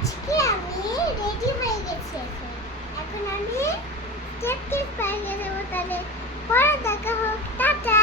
আজকে আমি রেডি হয়ে গেছি। এখন আমি স্টেপ পাইলে যাবো, তাহলে পরে দেখা হোক, টাটা।